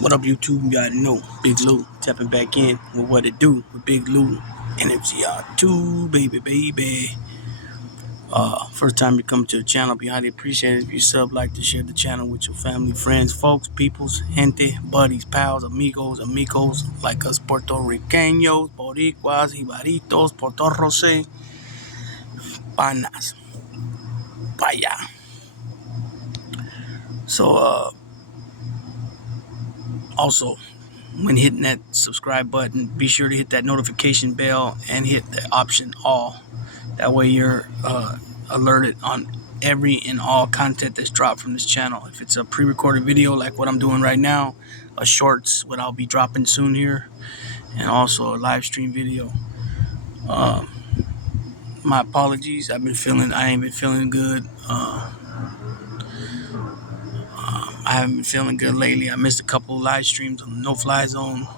What up, YouTube? You gotta know, Big Lou tapping back in with what it do with Big Lou and FGR2, baby. First time you come to the channel, be highly appreciated if you sub, like to share the channel with your family, friends, folks, peoples, gente, buddies, pals, amigos, like us Puerto Ricanos, Boricuas, Ibaritos, Portorrose, Panas, Paya. So, also, when hitting that subscribe button, be sure to hit that notification bell and hit the option all. That way you're alerted on every and all content that's dropped from this channel. If it's a pre-recorded video like what I'm doing right now, a shorts, what I'll be dropping soon here, and also a live stream video. My apologies. I ain't been feeling good. I haven't been feeling good lately. I missed a couple of live streams on the no-fly zone.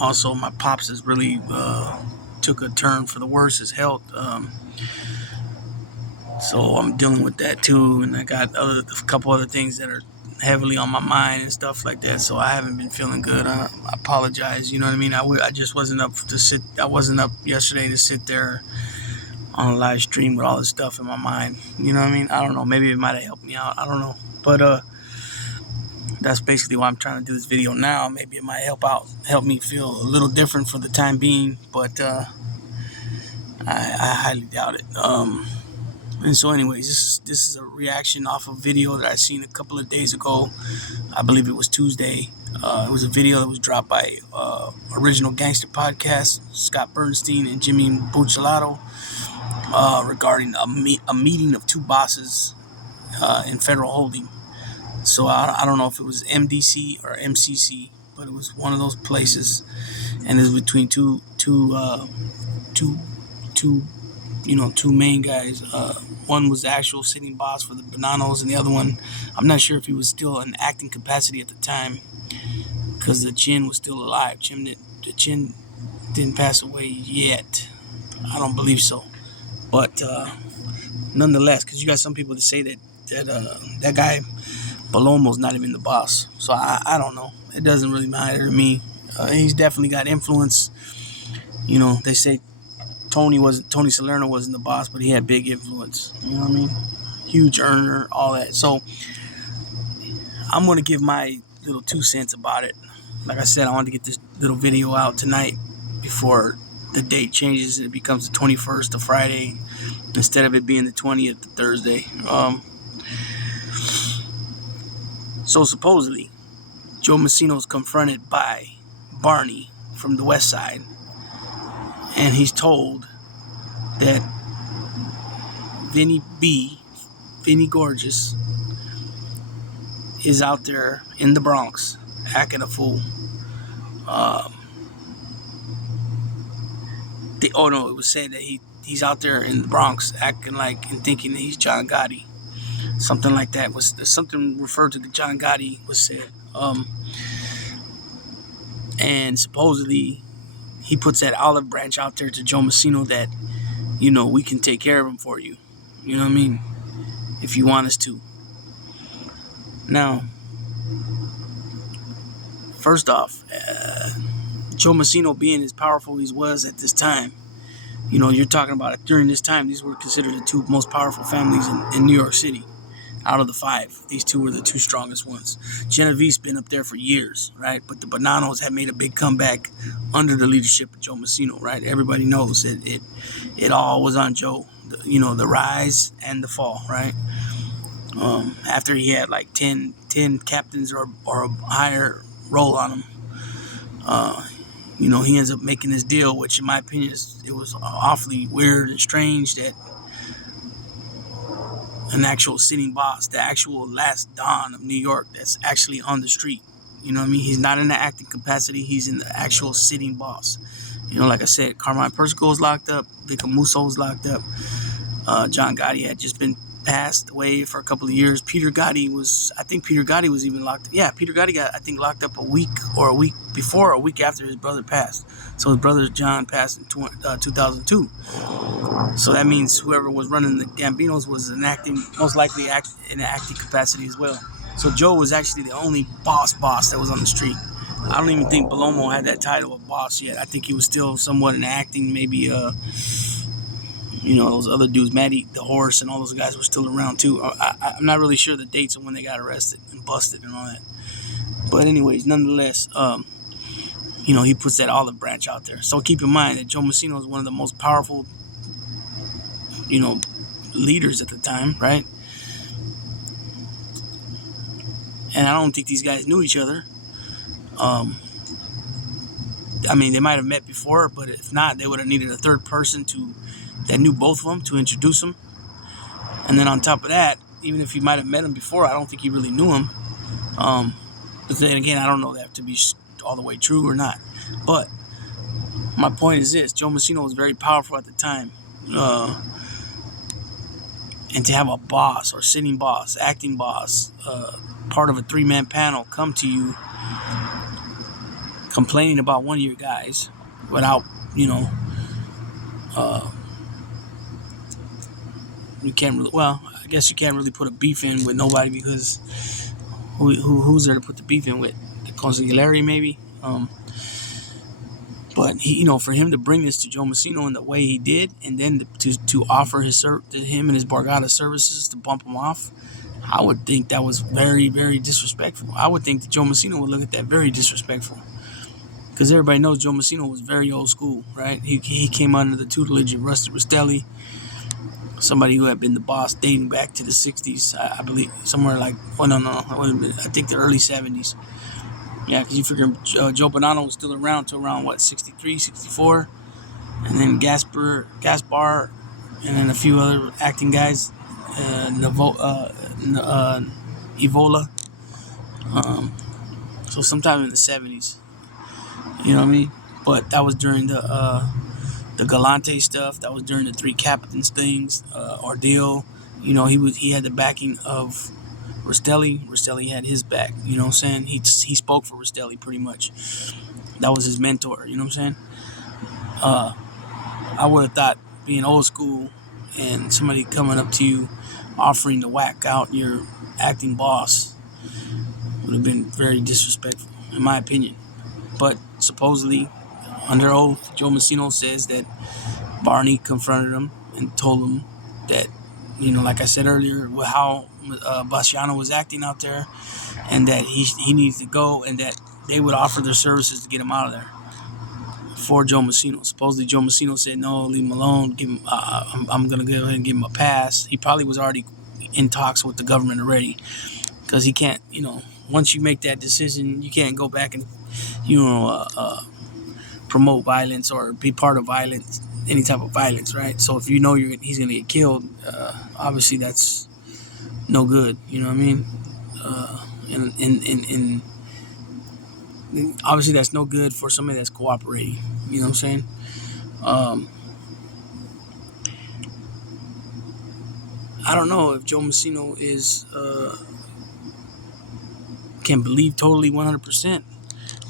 Also, my pops has really took a turn for the worse, his health. So I'm dealing with that too, and I got a couple other things that are heavily on my mind and stuff like that. So I haven't been feeling good. I apologize. You know what I mean? I just wasn't up to sit. I wasn't up yesterday to sit there on a live stream with all this stuff in my mind. You know what I mean? I don't know. Maybe it might have helped me out. I don't know. But that's basically why I'm trying to do this video now. Maybe it might help me feel a little different for the time being. But I highly doubt it. And so anyways, this is a reaction off a video that I seen a couple of days ago. I believe it was Tuesday. It was a video that was dropped by Original Gangster Podcast, Scott Bernstein and Jimmy Bucciolato, regarding a meeting of two bosses in federal holding. So I don't know if it was MDC or MCC, but it was one of those places, and it was between two main guys. One was the actual sitting boss for the Bananos, and the other one, I'm not sure if he was still in acting capacity at the time, because the Chin was still alive. The Chin didn't pass away yet. I don't believe so. But nonetheless, because you got some people that say that guy Palomo's not even the boss. So I don't know. It doesn't really matter to me. He's definitely got influence. You know, they say Tony Salerno wasn't the boss, but he had big influence. You know what I mean? Huge earner, all that. So I'm going to give my little 2 cents about it. Like I said, I wanted to get this little video out tonight before the date changes and it becomes the 21st of Friday instead of it being the 20th of Thursday. So supposedly, Joe Messino's confronted by Barney from the West Side, and he's told that Vinny Gorgeous, is out there in the Bronx acting a fool. It was said that he's out there in the Bronx acting like and thinking that he's John Gotti. Something like that was something referred to the John Gotti was said. And supposedly he puts that olive branch out there to Joe Messino that, you know, we can take care of him for you. You know what I mean? If you want us to. Now, first off, Joe Messino being as powerful as he was at this time, you know, you're talking about it. During this time, these were considered the two most powerful families in New York City. Out of the 5, these two were the 2 strongest ones. Genevieve's been up there for years, right? But the Bananos have made a big comeback under the leadership of Joe Messino, right? Everybody knows it all was on Joe, the rise and the fall, right? After he had like 10 captains or a higher role on him, he ends up making this deal, which in my opinion it was awfully weird and strange that an actual sitting boss, the actual last Don of New York that's actually on the street. You know what I mean? He's not in the acting capacity. He's in the actual sitting boss. You know, like I said, Carmine Persico was locked up. Vic Musso was locked up. John Gotti had just been passed away for a couple of years. Peter Gotti was even locked up. Yeah, Peter Gotti got, I think, locked up a week before, a week after his brother passed. So his brother John passed in 2002. So that means whoever was running the Gambinos was most likely in an acting capacity as well. So Joe was actually the only boss that was on the street. I don't even think Palomo had that title of boss yet. I think he was still somewhat in acting. Maybe, those other dudes, Matty the Horse, and all those guys were still around too. I'm not really sure the dates of when they got arrested and busted and all that. But anyways, nonetheless, he puts that olive branch out there. So keep in mind that Joe Massino is one of the most powerful, leaders at the time, right? And I don't think these guys knew each other. They might have met before, but if not, they would have needed a third person that knew both of them to introduce them. And then on top of that, even if he might have met him before, I don't think he really knew him. But then again, I don't know that to be all the way true or not. But my point is this: Joe Massino was very powerful at the time. And to have a boss or sitting boss, acting boss, part of a 3-man panel come to you complaining about one of your guys without, you can't really, I guess you can't really put a beef in with nobody because who's there to put the beef in with? The consigliere maybe? But for him to bring this to Joe Massino in the way he did, and then to offer him and his Borgata services to bump him off, I would think that was very, very disrespectful. I would think that Joe Massino would look at that very disrespectful, because everybody knows Joe Massino was very old school, right? He came under the tutelage of Rusty Rustelli, somebody who had been the boss dating back to the 60s, I believe, somewhere like, I think the early 70s. Yeah, because you figure Joe Bonanno was still around till around, 63, 64. And then Gaspar, and then a few other acting guys, Evola. So sometime in the 70s. You know what I mean? But that was during the Galante stuff. That was during the Three Captains things, ordeal. He had the backing of Rustelli. Rustelli had his back. You know what I'm saying? He spoke for Rustelli pretty much. That was his mentor. You know what I'm saying? I would have thought, being old school and somebody coming up to you offering to whack out your acting boss would have been very disrespectful, in my opinion. But supposedly, under oath, Joe Massino says that Barney confronted him and told him that, like I said earlier, how Bassiano was acting out there, and that he needs to go, and that they would offer their services to get him out of there for Joe Massino. Supposedly Joe Massino said, no, leave him alone. Give him. I'm going to go ahead and give him a pass. He probably was already in talks with the government already, because he can't, once you make that decision, you can't go back and, promote violence or be part of violence, any type of violence, right? So if he's going to get killed, obviously that's no good. You know what I mean? And obviously that's no good for somebody that's cooperating. You know what I'm saying? I don't know if Joe Massino can believe totally 100%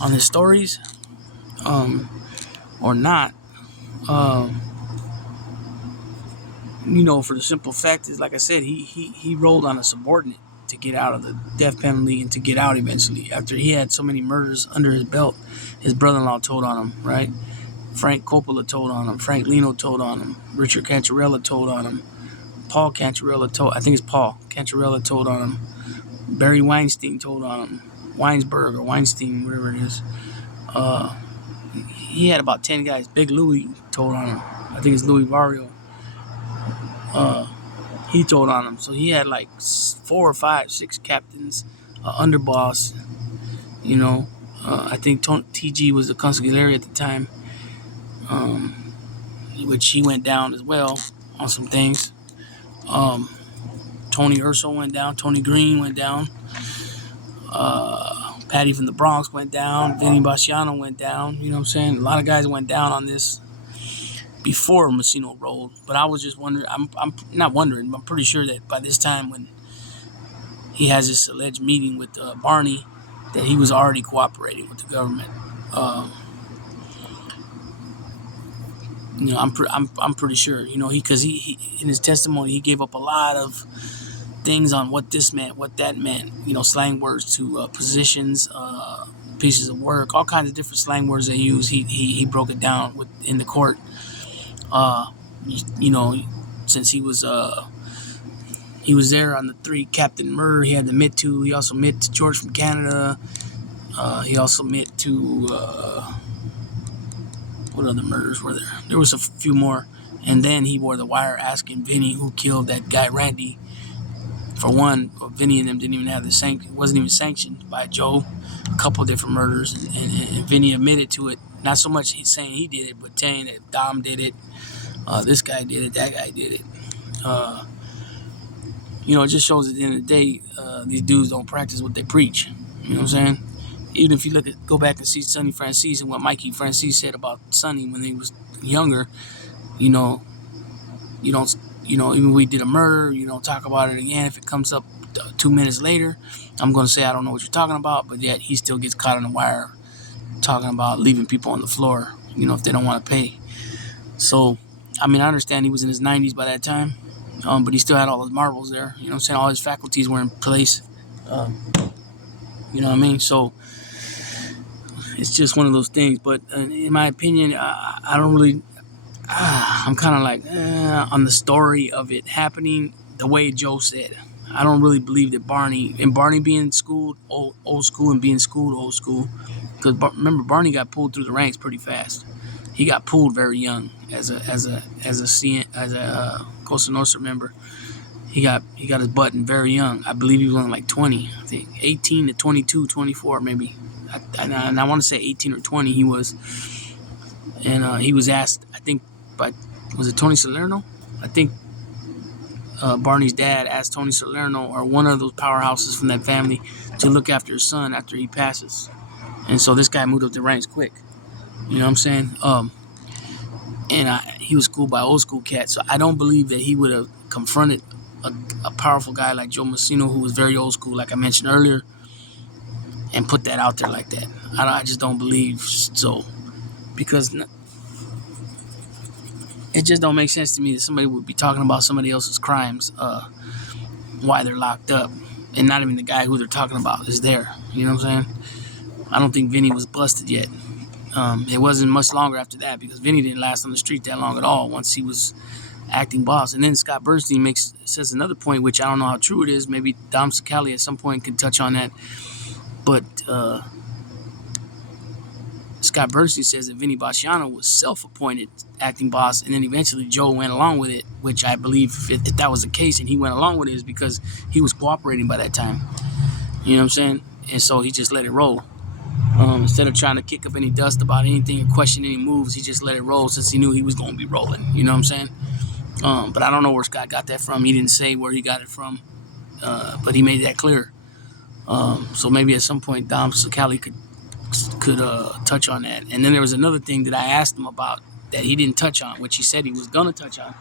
on his stories, or not. For the simple fact is, like I said, he rolled on a subordinate to get out of the death penalty and to get out eventually after he had so many murders under his belt. His brother-in-law told on him, right? Frank Coppola told on him. Frank Lino told on him. Richard Cantarella told on him. Paul Cantarella told on him. Barry Weinstein told on him. Weinsberg or Weinstein, whatever it is. He had about 10 guys. Big Louie told on him. I think it's Louis Vario. He told on him. So he had like 4 or 5, 6 captains, underboss. I think TG was the consigliere at the time, which he went down as well on some things. Tony Urso went down. Tony Green went down. Patty from the Bronx went down. Vinny Bassiano went down. You know what I'm saying? A lot of guys went down on this before Massino rolled. But I was just wondering. I'm not wondering. I'm pretty sure that by this time, when he has this alleged meeting with Barney, that he was already cooperating with the government. I'm pretty sure. Because he in his testimony he gave up a lot of things on what this meant, what that meant. Slang words to positions, pieces of work, all kinds of different slang words they use. He broke it down in the court. Uh, you know, since he was there on the 3 Captain Murder, he had to admit to. He also admit to George from Canada. He also admit to what other murders were there? There was a few more. And then he wore the wire asking Vinny who killed that guy Randy. For one, Vinny and them didn't even have the sanction. It wasn't even sanctioned by Joe. A couple of different murders, and Vinny admitted to it. Not so much he's saying he did it, but saying that Dom did it. This guy did it. That guy did it. It just shows at the end of the day, these dudes don't practice what they preach. You know what I'm saying? Even if you go back and see Sonny Francis and what Mikey Francis said about Sonny when he was younger, you don't, even when we did a murder, you don't talk about it again. If it comes up 2 minutes later, I'm going to say I don't know what you're talking about, but yet he still gets caught on the wire talking about leaving people on the floor, if they don't want to pay. So, I understand he was in his 90s by that time, but he still had all his marbles there. You know what I'm saying? All his faculties were in place. You know what I mean? So, it's just one of those things. But in my opinion, I don't really... I'm kind of like on the story of it happening the way Joe said. I don't really believe that Barney being schooled old school and being schooled old school, because remember Barney got pulled through the ranks pretty fast. He got pulled very young as a Costa Nostra member. He got his button very young. I believe he was only like 20. I think 18 to 22, 24 maybe. And I want to say 18 or 20 he was. And he was asked, I think, was it Tony Salerno? I think Barney's dad asked Tony Salerno or one of those powerhouses from that family to look after his son after he passes. And so this guy moved up the ranks quick. You know what I'm saying? He was schooled by old school cats. So I don't believe that he would have confronted a powerful guy like Joe Massino, who was very old school, like I mentioned earlier, and put that out there like that. I just don't believe so. Because it just don't make sense to me that somebody would be talking about somebody else's crimes, why they're locked up, and not even the guy who they're talking about is there. You know what I'm saying? I don't think Vinny was busted yet. It wasn't much longer after that, because Vinny didn't last on the street that long at all once he was acting boss. And then Scott Bernstein says another point, which I don't know how true it is. Maybe Dom Sicali at some point could touch on that. But Scott Bernstein says that Vinny Basciano was self-appointed acting boss, and then eventually Joe went along with it, which I believe if that was the case and he went along with it is because he was cooperating by that time. You know what I'm saying? And so he just let it roll. Instead of trying to kick up any dust about anything or question any moves, he just let it roll since he knew he was going to be rolling. You know what I'm saying? But I don't know where Scott got that from. He didn't say where he got it from, but he made that clear. So maybe at some point Dom Sicali could touch on that. And then there was another thing that I asked him about that he didn't touch on, which he said he was gonna touch on.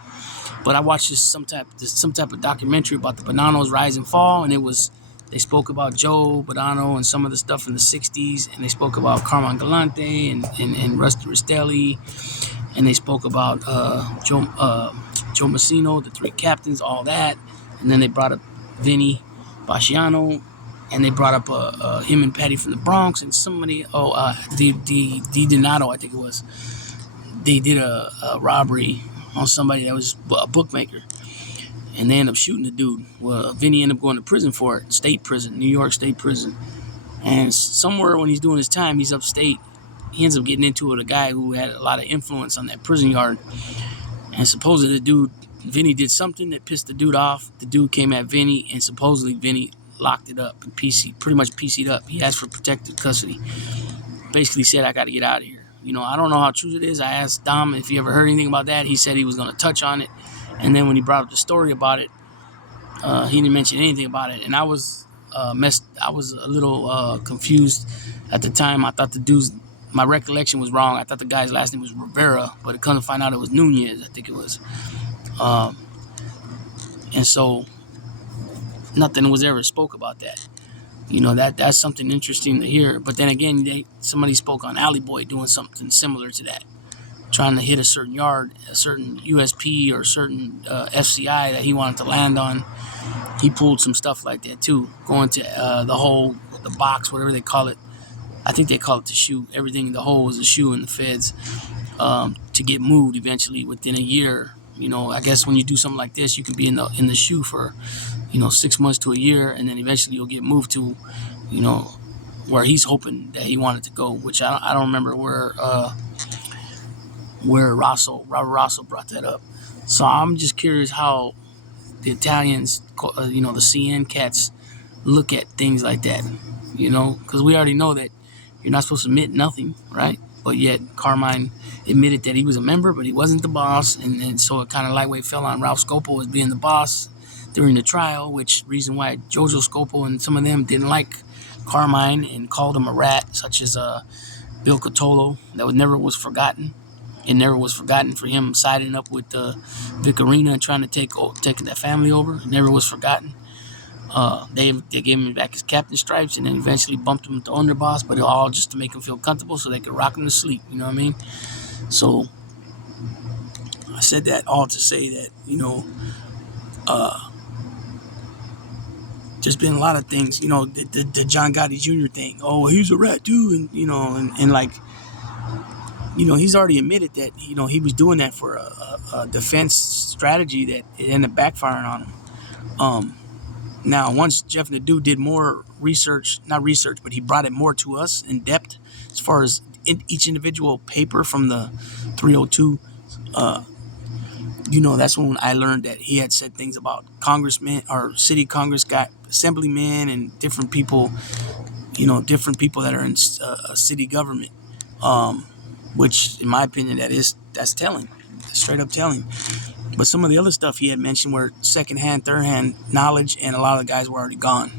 But I watched some type of documentary about the Bonanos' rise and fall, and they spoke about Joe Bonanno and some of the stuff in the '60s, and they spoke about Carmine Galante and Rusty Restelli, and they spoke about Joe Massino, the 3 captains, all that, and then they brought up Vinny Basciano. And they brought up him and Patty from the Bronx, and somebody, Di Donato, I think it was. They did a robbery on somebody that was a bookmaker, and they ended up shooting the dude. Well, Vinny ended up going to prison for it, state prison, New York State prison. And somewhere when he's doing his time, he's upstate. He ends up getting into it with a guy who had a lot of influence on that prison yard. And supposedly the dude, Vinny did something that pissed the dude off. The dude came at Vinny, and supposedly Vinny locked it up and pretty much PC'd up. He asked for protective custody. Basically said, I got to get out of here. I don't know how true it is. I asked Dom if he ever heard anything about that. He said he was going to touch on it. And then when he brought up the story about it, he didn't mention anything about it. And I was a little confused at the time. I thought my recollection was wrong. I thought the guy's last name was Rivera, but it come to find out it was Nunez, I think it was. And so nothing was ever spoke about that. That's something interesting to hear. But then again, somebody spoke on Alley Boy doing something similar to that. trying to hit a certain yard, a certain USP or a certain FCI that he wanted to land on. He pulled some stuff like that too, going to the box, whatever they call it. I think they call it the shoe. Everything in the hole was a shoe in the feds, to get moved eventually within a year. I guess when you do something like this, you can be in the shoe for 6 months to a year, and then eventually you'll get moved to where he's hoping that he wanted to go. Which I don't remember where Robert Rosso brought that up. So I'm just curious how the Italians, the CN cats, look at things like that. Because we already know that you're not supposed to admit nothing, right? But yet Carmine admitted that he was a member, but he wasn't the boss, and so it kind of lightweight fell on Ralph Scopo as being the boss during the trial, which reason why Jojo Scopo and some of them didn't like Carmine and called him a rat, such as Bill Cotolo. That never was forgotten. It never was forgotten for him siding up with Vic Arena and trying to take that family over. It never was forgotten. They gave him back his captain stripes and then eventually bumped him to underboss, but all just to make him feel comfortable so they could rock him to sleep. You know what I mean? So I said that all to say that there's been a lot of things. The John Gotti Jr. thing. Oh, he's a rat too, and like. He's already admitted that, he was doing that for a defense strategy that it ended up backfiring on him. Now, once Jeff Nadeau did more research, not research, but he brought it more to us in depth as far as each individual paper from the 302, that's when I learned that he had said things about congressmen or city congress guy, assemblymen, and different people, different people that are in city government. Which, in my opinion, that's telling, straight up telling. But some of the other stuff he had mentioned were secondhand, third-hand knowledge, and a lot of the guys were already gone.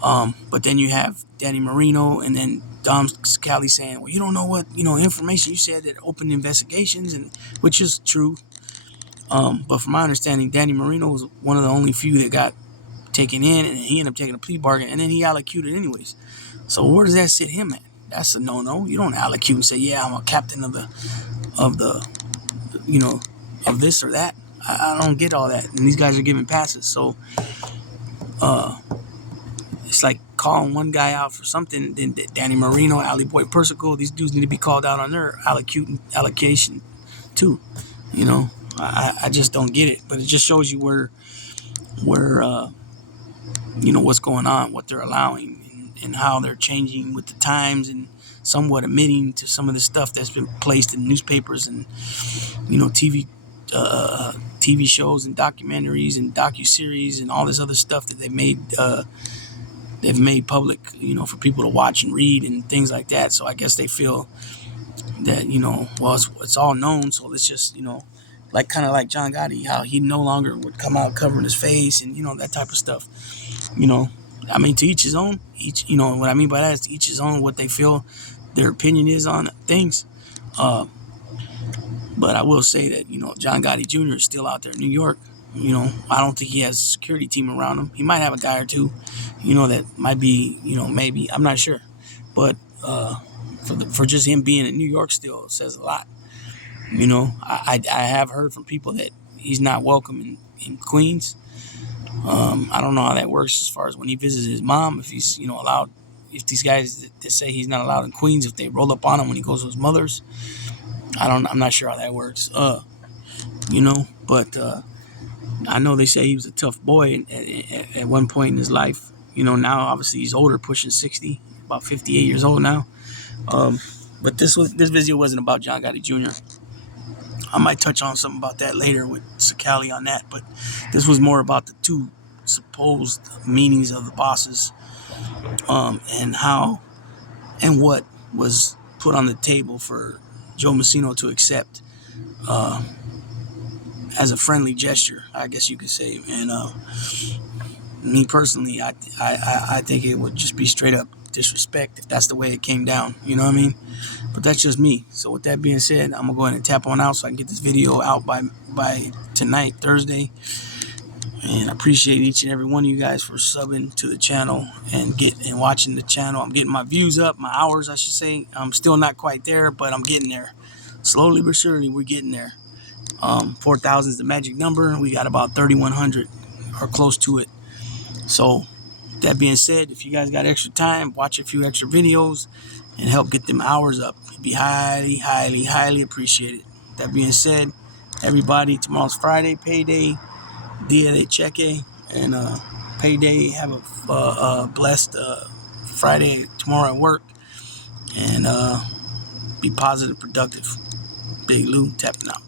But then you have Danny Marino and then Dom Scali saying, well, you don't know what, information you said that opened investigations, and which is true. But from my understanding, Danny Marino was one of the only few that got taken in, and he ended up taking a plea bargain, and then he allocuted anyways. So where does that sit him at? That's a no-no. You don't allocute and say, yeah, I'm a captain of this or that. I don't get all that. And these guys are giving passes. So it's like calling one guy out for something, then Danny Marino, Ali Boy Persico, these dudes need to be called out on their allocation too. I just don't get it. But it just shows you where what's going on, what they're allowing, and how they're changing with the times and somewhat admitting to some of the stuff that's been placed in newspapers and TV shows and documentaries and docuseries and all this other stuff that they've made public, for people to watch and read and things like that. So I guess they feel that well, it's all known, so let's just like kind of like John Gotti, how he no longer would come out covering his face and that type of stuff. I mean, to each his own. What I mean by that is to each his own, what they feel their opinion is on things. But I will say that, John Gotti Jr. is still out there in New York. I don't think he has a security team around him. He might have a guy or two, that might be, maybe. I'm not sure. But for just him being in New York still says a lot. I have heard from people that he's not welcome in Queens. I don't know how that works as far as when he visits his mom, if he's, allowed, if these guys that say he's not allowed in Queens, if they roll up on him when he goes to his mother's. I'm not sure how that works. But I know they say he was a tough boy at one point in his life. Now obviously he's older, pushing 60, about 58 years old now. But this video wasn't about John Gotti Jr. I might touch on something about that later with Sakali on that, but this was more about the two supposed meanings of the bosses, and how and what was put on the table for Joe Massino to accept as a friendly gesture, I guess you could say. And me personally, I think it would just be straight up disrespect if that's the way it came down. You know what I mean? But that's just me. So with that being said, I'm gonna go ahead and tap on out so I can get this video out by tonight, Thursday. And I appreciate each and every one of you guys for subbing to the channel and watching the channel. I'm getting my views up, my hours, I should say. I'm still not quite there, but I'm getting there. slowly but surely, we're getting there. 4,000 is the magic number. We got about 3,100 or close to it. So that being said, if you guys got extra time, watch a few extra videos and help get them hours up. It'd be highly, highly, highly appreciated. That being said, everybody, tomorrow's Friday, payday, Dia de Cheque, and payday. Have a blessed Friday tomorrow at work, and be positive, productive. Big Lou tapping out.